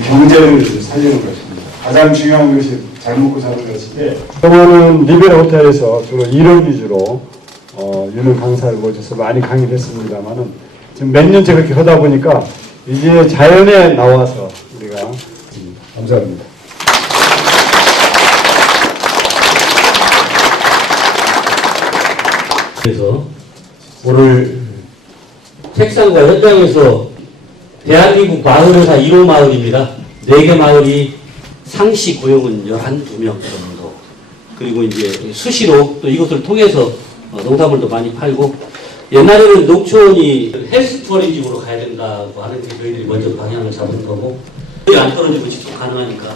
경제를 살리는 것입니다. 가장 중요한 것이 잘 먹고 사는 것인데 그동안은 리베라 호텔에서 주로 이론 위주로 어, 유능 강사를 모셔서 많이 강의를 했습니다만은 지금 몇 년째 그렇게 하다 보니까 이제 자연에 나와서 우리가 음, 감사합니다. 그래서 오늘 책상과 현장에서 대한민국 마을회사 1호 마을입니다. 4개 마을이 상시 고용은 12명 정도. 그리고 이제 수시로 또 이것을 통해서 어, 농산물도 많이 팔고 옛날에는 농촌이 헬스 투어리즘으로 가야 된다고 하는데 저희들이 먼저 방향을 잡은 거고 거의 안 떨어지고 지속 가능하니까.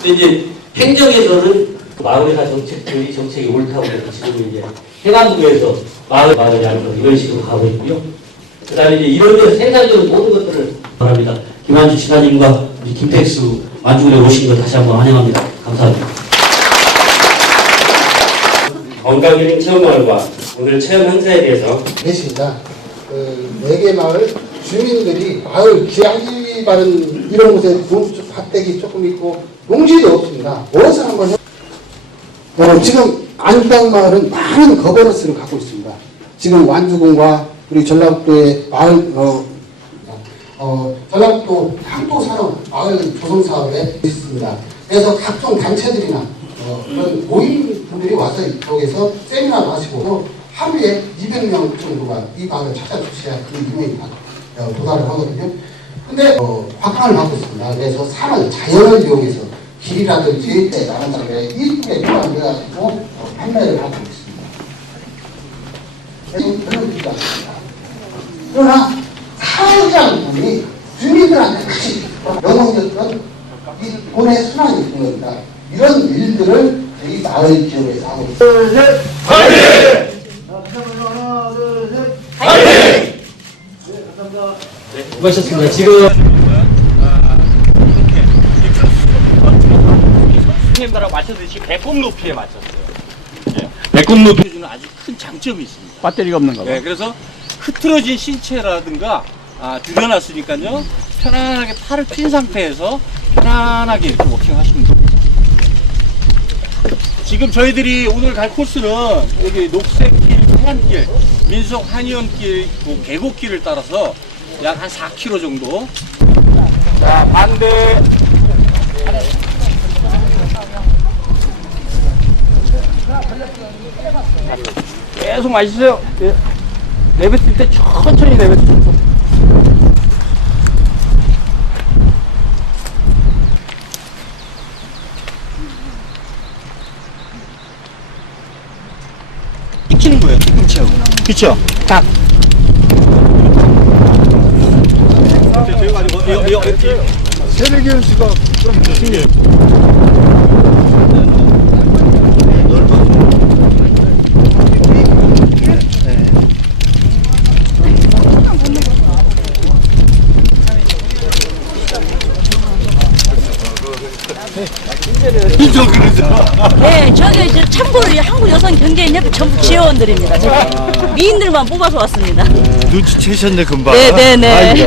근데 이제 행정에서는 마을회사 정책들이 정책이 옳다고 해서 지금 이제 해남부에서 마을 마을 양쪽 이런 식으로 가고 있고요. 그다음에 이제 이런 데 생산적인 모든. 김한주 지사님과 우리 김택수 만주군에 오신 것 다시 한번 환영합니다. 감사합니다. 건강기능 체험마을과 오늘 체험 행사에 대해서 계십니다. 그 네개 마을 주민들이 마을 기하기 바른 이런 곳에 농- 밭대기 조금 있고 농지도 없습니다. 무엇을 한번 해? 어, 지금 안방 마을은 많은 거버넌스를 갖고 있습니다. 지금 완주군과 우리 전라북도의 마을 어, 어, 전라북도 향토 산업 마을 조성 사업에 있습니다. 그래서 각종 단체들이나 어, 그런 모임 분들이 와서 이쪽에서 세미나를 하시고 하루에 200명 정도가 이 마을을 찾아주셔야 그 유명이 어, 도달을 하거든요. 근데 어, 확강을 받고 있습니다. 그래서 산을 자연을 이용해서 길이라든지 나는 다르게 이쁘게 조합해가지고 어, 판매를 하고 있습니다. 그러나 사회자분이 주민들한테 같이 영웅이었던 이 돈의 순환이 있는 겁니다. 이런 일들을 저희 마을 지역에서 하고 있습니다. 수고하셨습니다. 지금 선생님들하고 맞춰듯이 배꼽 높이에 맞췄어요. 예. 배꼽 높이에 주는 아주 큰 장점이 있습니다. 배터리가 없는가 봐. 예, 그래서 흐트러진 신체라든가 아, 줄여놨으니까요. 편안하게 팔을 핀 상태에서 편안하게 이렇게 워킹 하시면 됩니다. 지금 저희들이 오늘 갈 코스는 여기 녹색길, 해안길, 민속 한의원길, 그 계곡길을 따라서 약 한 4km 정도. 자, 반대 계속 마시세요. 예. 내뱉을 때 천천히 내뱉으세요. 익히는 거예요, 뒤꿈치하고. 그쵸? 딱. 세대기현 씨가 네, 저기 저 참고로 이 한국 여성 경제인 협회 전부 지원들입니다. 저기. 미인들만 뽑아서 왔습니다. 눈치채셨네 금방. 네, 네, 네.